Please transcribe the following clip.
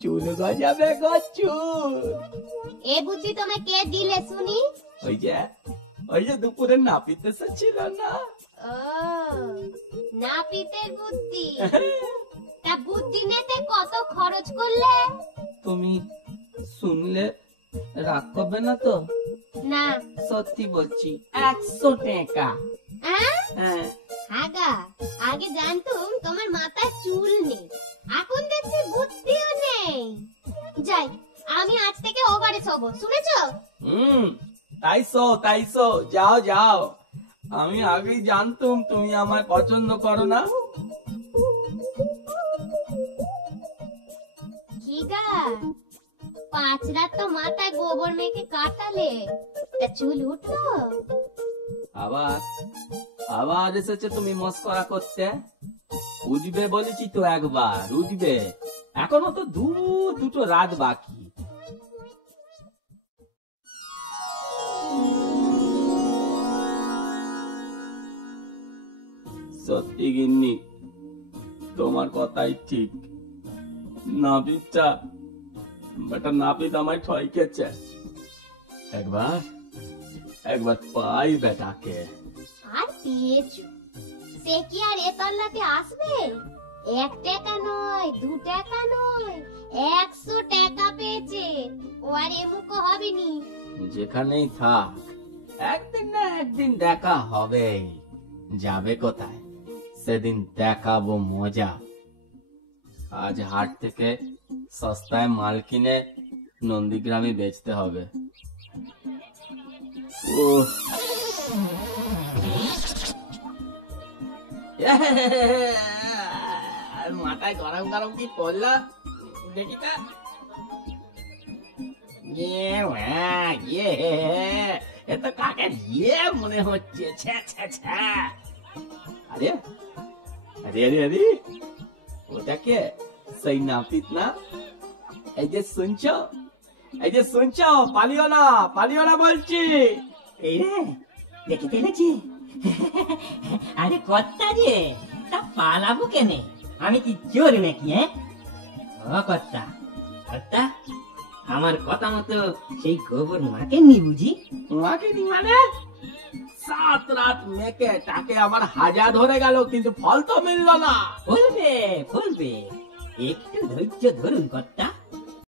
চুল গজাবে গো চুল। এ বুদ্ধি তোমায় কে দিলে শুনি? ওই যে দুপুরে নাপিত এসেছিল না। ও নাপিতের বুদ্ধি। তা বুদ্ধি নিতে কত খরচ করলে? তুমি শুনলে রাগ করবে না তো? না সত্যি বলছি, 100 টাকা। হ্যাঁ আগা আগে জানতুম তোমার মাথায় চুল নেই, এখন দেখছি বুদ্ধিও নেই। যাই, আমি আজ থেকে ও বাড়ি শোবো, শুনেছো? তাইসো যাও যাও। আমি আগেই জানতুম তুমি আমায় পছন্দ করো না। কি গা, 5 রাত তো মাথায় গোবর মেখে কাটালে, তা চুল উঠলো? আবার এসেছে তুমি মস্করা করতে। উঠবে বলেছি তো একবার, উঠবে। এখনো তো দুটো রাত বাকি। সত্যি গিন্নি, তোমার কথাই ঠিক। নাপিত আমায় ঠকেছে। একবার পাই বেটাকে। আর পেয়েছো, সে কি আর এ তল্লাতে আসবে? 1 টাকা নয়, 2 টাকা নয়, 100 টাকা পেয়েছে। ও আর এমুকো হবেনি। যেখানেই থাক, একদিন না একদিন দেখা হবেই। যাবে কোথায়? সেদিন দেখাবো মজা। আজ হাট থেকে সস্তায় মাল কিনে নন্দীগ্রামে বেচতে হবে। মাথায় গরম গরম কি পড়লো দেখি তা। এত কাকে দিয়ে মনে হচ্ছে। আরে আরে আরে আরে, ওটাকে সেই নাপিত না? এই যে শুনছো, পালিও না বলছি। এই রে, দেখে ফেলেছি। আরে কর্তা যে, তা পালাবো কেনে? আমি কি চোর নাকি? ও কর্তা, আমার কথা মতো সেই গোবর মাকে নি বুঝি? মাকে নি মানে? 7 রাত মেকে তাকে আমার হাজা ধরে গেল, কিন্তু ফল তো মিলল না। ফলবে, একটু ধৈর্য ধরুন কর্তা।